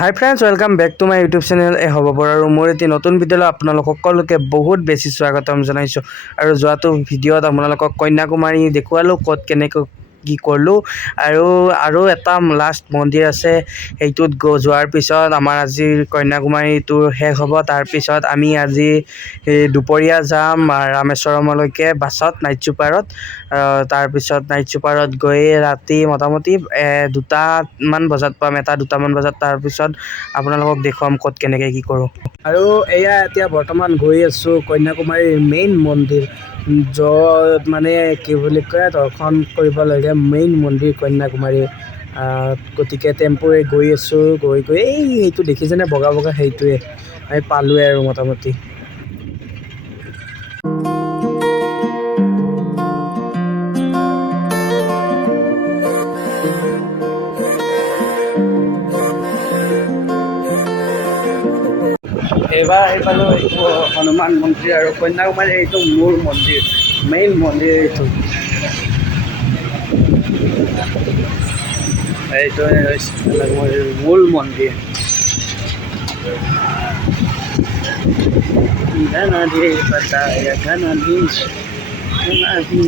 High friends, welcome back to my YouTube channel হ'ব পৰা আৰু মোৰ এটি নতুন ভিডিঅ'লৈ আপোনালোক সকলোকে বহুত বেছি স্বাগতম জনাইছোঁ। আৰু যোৱাটো ভিডিঅ'ত আপোনালোকক কন্যাকুমাৰী দেখুৱালোঁ, ক'ত কেনেকৈ কি কৰিলোঁ। আৰু এটা লাষ্ট মন্দিৰ আছে, সেইটোত যোৱাৰ পিছত আমাৰ আজিৰ কন্যাকুমাৰীটো শেষ হ'ব। তাৰপিছত আমি আজি দুপৰীয়া যাম ৰামেশ্বৰমলৈকে বাছত, নাইট ছুপাৰত। তাৰপিছত নাইট ছুপাৰত গৈ ৰাতি মোটামুটি 2টামান বজাত পাম, 2টামান বজাত। তাৰপিছত আপোনালোকক দেখুৱাম ক'ত কেনেকৈ কি কৰোঁ। আৰু এয়া এতিয়া বৰ্তমান গৈ আছোঁ কন্যাকুমাৰীৰ মেইন মন্দিৰ, য'ত মানে কি বুলি কয় দৰ্শন কৰিব লাগে মেইন মন্দিৰ কন্যাকুমাৰীৰ। গতিকে টেম্পুৰে গৈ আছোঁ, গৈ সেইটো দেখিছেনে বগা বগা, সেইটোৱে আমি পালোৱে আৰু মোটামুটি। এইবাৰ আহি পালোঁ এইটো হনুমান মন্দিৰ, আৰু কন্যাকুমাৰীৰ এইটো মূল মন্দিৰ, মেইন মন্দিৰ এইটো। এইটোৱে হৈছে কন্যাকুমাৰীৰ মূল মন্দিৰ। গানাধি बताया गानाधि गानाधि।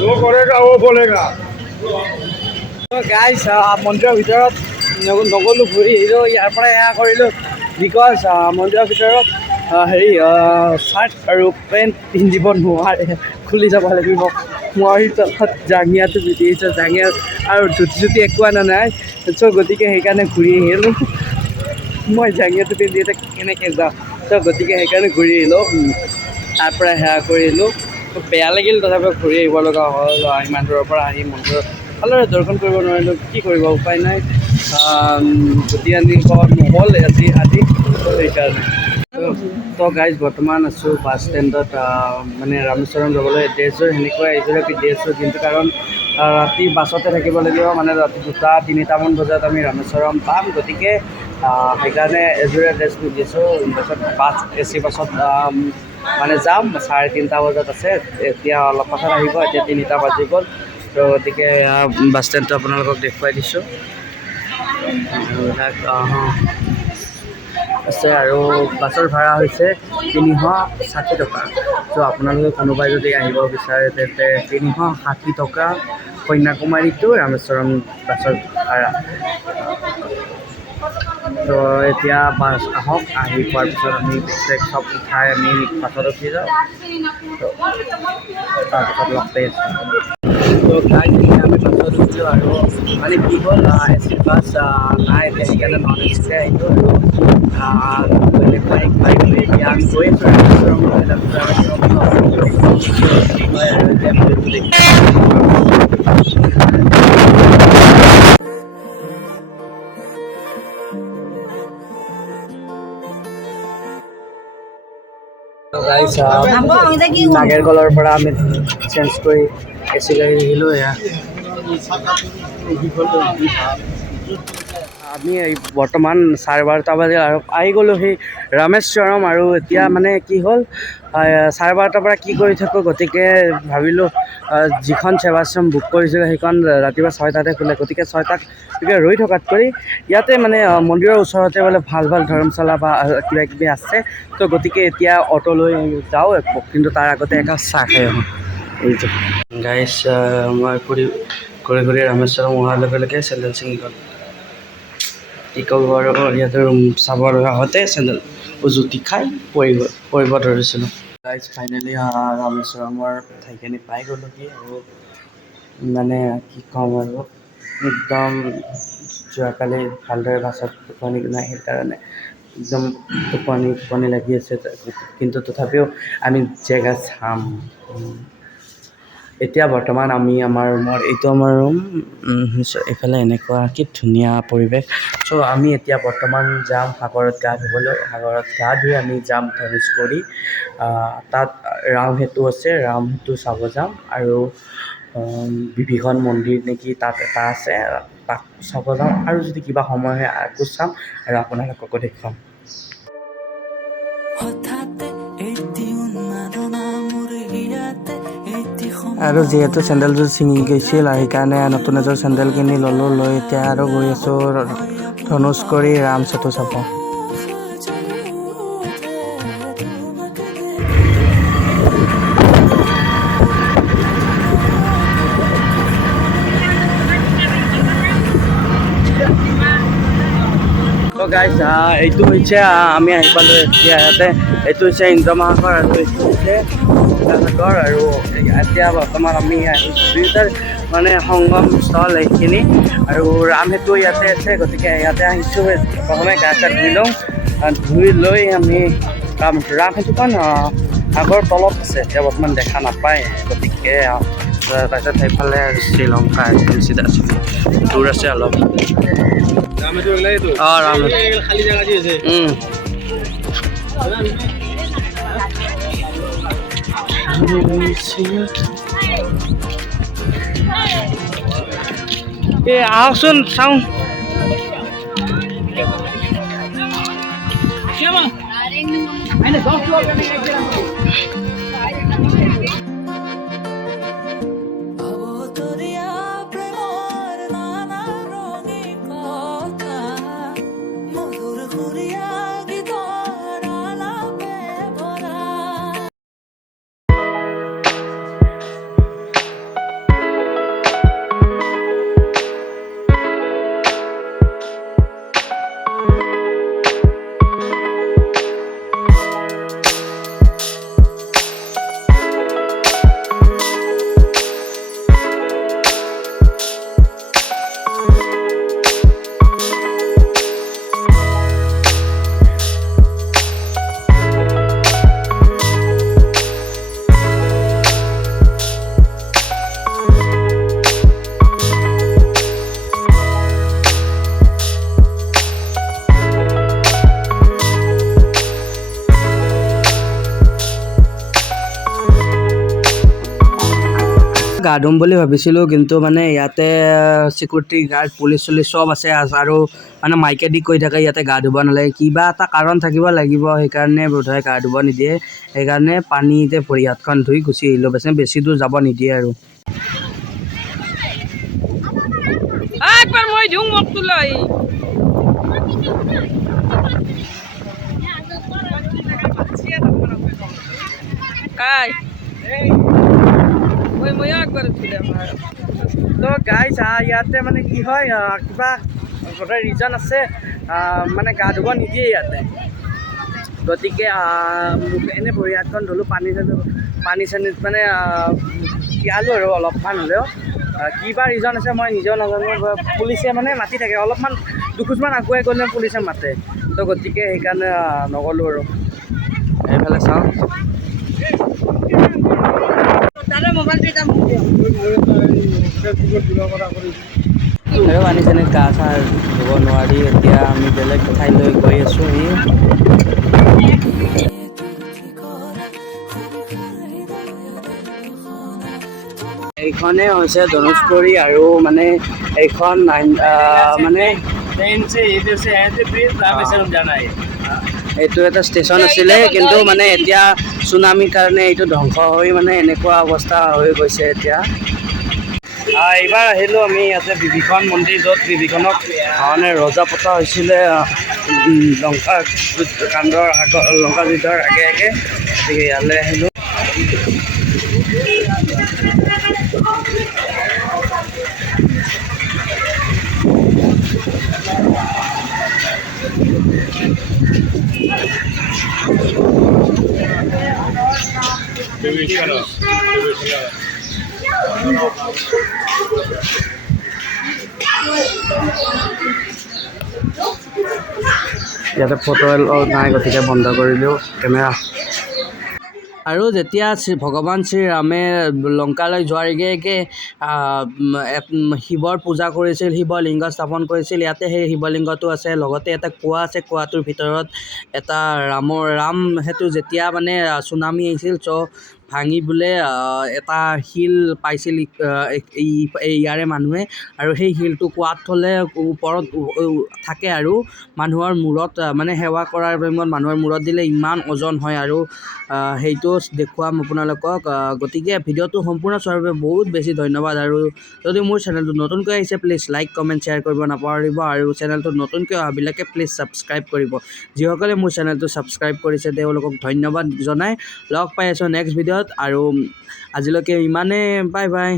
जो करेगा वो बोलेगा। গাইছ মন্দিৰৰ ভিতৰত নগ'লোঁ, ঘূৰি আহিলোঁ। ইয়াৰ পৰা এয়া কৰিলোঁ, বিকজ মন্দিৰৰ ভিতৰত চাৰ্ট আৰু পেণ্ট পিন্ধিব নোৱাৰে, খুলি যাব লাগিব। মই তলত জাঙিয়াটো পিন্ধি আহিছোঁ, জাঙিয়া আৰু ধুতি চুটি একো আনা নাই। গতিকে সেইকাৰণে ঘূৰি আহিলোঁ। মই জাঙিয়াটো পিন্ধি এতিয়া কেনেকৈ যাওঁ, গতিকে সেইকাৰণে ঘূৰি আহিলোঁ। তাৰ পৰা সেয়া কৰিলোঁ, বেয়া লাগিল, তথাপিও ঘূৰি আহিব লগা হ'ল। ইমান দূৰৰ পৰা আহি মন্দিৰত ভালদৰে দৰ্শন কৰিব নোৱাৰিলোঁ, কি কৰিব, উপায় নাই। ধুতি আনিব নহ'ল আজি সেইকাৰণে। তো গাইজ বৰ্তমান আছোঁ বাছ ষ্টেণ্ডত, মানে ৰামেশ্বৰম যাবলৈ ড্ৰেছযোৰ সেনেকুৱা এইযোৰে পিন্ধি আছোঁ, কিন্তু কাৰণ ৰাতি বাছতে থাকিব লাগিব, মানে ৰাতি 2-3টামান বজাত আমি ৰামেশ্বৰম পাম। গতিকে সেইকাৰণে এযোৰে ড্ৰেছ পিন্ধিছোঁ। তাৰপিছত বাছ AC বাছত মানে যাম, 3:30 বজাত আছে। এতিয়া অলপ পাছত আহিব, এতিয়া 3টা বাজি গ'ল। তো গতিকে বাছ ষ্টেণ্ডটো আপোনালোকক দেখুৱাই দিছোঁ। আছে আৰু বাছৰ ভাড়া হৈছে 360 টকা। ত' আপোনালোকে কোনোবাই যদি আহিব বিচাৰে তেন্তে 360 টকা কন্যাকুমাৰী টু ৰামেশ্বৰম বাছৰ ভাড়া। তো এতিয়া বাছ আহক, আহি পোৱাৰ পিছত আমি বেগ চব উঠাই আমি বাছত উঠি যাওঁ। তাৰপিছত লগ পাই আছোঁ। তো আমি বাছত উঠিলোঁ, আৰু মানে কি হ'ল AC বাছ নাই, সেইকাৰণে নন ACতে আহিলোঁ। আৰু বেলেগ বাইক এতিয়া আমি গৈ আছোঁ ৰামেশ্বৰমলৈ। নাগেৰকলৰ পৰা আমি চেঞ্জ কৰি AC গাড়ী আহিলোঁ। এয়া আমি বৰ্তমান 12:30 বাজি আৰু আহি গ'লোঁ সেই ৰামেশ্বৰম। আৰু এতিয়া মানে কি হ'ল, 12:30 পৰা কি কৰি থাকোঁ, গতিকে ভাবিলোঁ যিখন সেৱাশ্ৰম বুক কৰিছিলোঁ সেইখন ৰাতিপুৱা 6টাতে খোলে। গতিকে 6টাত ৰৈ থকাত কৰি ইয়াতে মানে মন্দিৰৰ ওচৰতে বোলে ভাল ভাল ধৰ্মশালা বা কিবা কিবি আছে। তো গতিকে এতিয়া অটো লৈ যাওঁ, কিন্তু তাৰ আগতে একাপ চাহ খাই আহোঁ। এইটো গাইছ, মই ঘূৰি ৰামেশ্বৰম অহাৰ লগে লগে চেণ্ডেল ছিঙি গ'ল। কি ক'ব আৰু, ইয়াতে চাব লগা হওঁতে চেণ্ডেল উজুতি খাই পৰিব ধৰিছিলোঁ। গাইজ ফাইনেলি ৰামেশ্বৰমৰ ঠাইখিনি পাই গ'লোহি। আৰু মানে কি ক'ম আৰু, একদম যোৱাকালি ভালদৰে বাছত টোপনি নাই, সেইকাৰণে একদম টোপনি লাগি আছে। কিন্তু তথাপিও আমি জেগা চাম। এতিয়া বৰ্তমান আমি আমাৰ ৰুমত, এইটো আমাৰ ৰুম। এইফালে এনেকুৱা কি ধুনীয়া পৰিৱেশ। চ' আমি এতিয়া বৰ্তমান যাম সাগৰত গা ধুবলৈ। সাগৰত গা ধুই আমি যাম ধনুষ্কৰী। তাত ৰাম সেতু আছে, ৰাম সেতু চাব যাম। আৰু বিভীষণ মন্দিৰ নেকি তাত এটা আছে, তাক চাব যাম। আৰু যদি কিবা সময় হয় আকৌ চাম আৰু আপোনালোককো দেখুৱাম। হঠাতে এটি উন্মাদনা মোৰ হিয়াতে এটি আৰু যিহেতু চেণ্ডেলযোৰ ছিঙি গৈছিল সেইকাৰণে নতুন এযোৰ চেণ্ডেল কিনি ল'লোঁ। লৈ এতিয়া আৰু গৈ আছোঁ ধনুষ্কৰী ৰাম সেতু চাব। তো গাইজ এইটো হৈছে আমি আহি পালোঁ এতিয়া ইয়াতে। এইটো হৈছে ইন্দ্ৰমহাসাগৰ আৰু এইটো হৈছে গংগাসাগৰ। আৰু এতিয়া বৰ্তমান আমি দুয়োটাৰ মানে সংগম স্থল এইখিনি। আৰু ৰাম সেতু ইয়াতে আছে, গতিকে ইয়াতে আহিছোঁ। প্ৰথমে গা চা ধুই লওঁ, ধুই লৈ আমি ৰাম সেতুখন আগৰ তলত আছে, এতিয়া বৰ্তমান দেখা নাপায়। গতিকে তাৰপিছত সেইফালে শ্ৰীলংকা চিধা দূৰ আছে অলপ। ৰাম খালী জেগা দি আছে। আহকচোন চাওঁ। গা ধুম বুলি ভাবিছিলোঁ, কিন্তু মানে ইয়াতে চিকিউৰিটি গাৰ্ড পুলিচ চুলিচ চব আছে। আৰু মানে মাইকেদি কৈ থাকে ইয়াতে গা ধুব নালাগে, কিবা এটা কাৰণ থাকিব লাগিব। সেইকাৰণে বোধহয় গা ধুব নিদিয়ে। সেইকাৰণে পানীতে ভৰি হাতখন ধুই গুচি আহিলোঁ। বেছি দূৰ যাব নিদিয়ে আৰু। একবাৰ মই দিওঁ মোক তোলাই তো গাইজ ইয়াতে মানে কি হয়, কিবা গোটেই ৰিজন আছে, মানে গা ধুব নিদিয়ে ইয়াতে। গতিকে এনেই ভৰি হাতখন ধুলোঁ, পানী চানীত মানে তিয়ালোঁ আৰু অলপমান হ'লেও। কিবা ৰিজন আছে মই নিজেও নাজানো। পুলিচে মানে মাতি থাকে, অলপমান দুখোজমান আগুৱাই গ'লে পুলিচে মাতে। তো গতিকে সেইকাৰণে নগ'লোঁ আৰু। এইফালে চাওঁ। আৰু পানী চানীত গা চা ধুব নোৱাৰি। এতিয়া আমি বেলেগ ঠাইলৈ গৈ আছোঁ। এইখনে হৈছে ধনুষ্কৰী। আৰু মানে এইখন মানে এইটো এটা ষ্টেচন আছিলে, কিন্তু মানে এতিয়া চুনামিৰ কাৰণে এইটো ধ্বংস হৈ মানে এনেকুৱা অৱস্থা হৈ গৈছে এতিয়া। এইবাৰ আহিলোঁ আমি ইয়াতে বিভীষণ মন্দিৰ, য'ত বিভীষণক মানে ৰজা পতা হৈছিলে লংকা যুদ্ধৰ আগে আগে। গতিকে ইয়ালৈ আহিলোঁ। ইয়াতে ফটো নাই, গতিকে বন্ধ কৰিলোঁ কেমেৰা। আৰু যেতিয়া ভগৱান শ্ৰীৰামে লংকালৈ যোৱাৰ আগে শিৱৰ পূজা কৰিছিল, শিৱলিংগ স্থাপন কৰিছিল। ইয়াতে সেই শিৱলিংগটো আছে, লগতে এটা কুঁৱা আছে। কুঁৱাটোৰ ভিতৰত এটা ৰাম সেতু যেতিয়া মানে চুনামি আহিছিল, ভাঙি বোলে এটা শিল পাইছিল ইয়াৰে মানুহে আৰু সেই শিলটো কোৱাত থ'লে ওপৰত থাকে আৰু মানুহৰ মূৰত মানে সেৱা কৰাৰ টাইমত মানুহৰ মূৰত দিলে ইমান ওজন হয় আৰু সেইটো দেখুৱাম আপোনালোকক গতিকে ভিডিঅ'টো সম্পূৰ্ণ চোৱাৰ বাবে বহুত বেছি ধন্যবাদ আৰু যদি মোৰ চেনেলটো নতুনকৈ আহিছে প্লিজ লাইক কমেণ্ট শ্বেয়াৰ কৰিব নাপাহৰিব আৰু চেনেলটোত নতুনকৈ অহাবিলাকে প্লিজ ছাবস্ক্ৰাইব কৰিব যিসকলে মোৰ চেনেলটো ছাবস্ক্ৰাইব কৰিছে তেওঁলোকক ধন্যবাদ জনাই লগ পাই আছোঁ নেক্সট ভিডিঅ'ত আৰু আজিলৈকে ইমানেই বাই বাই।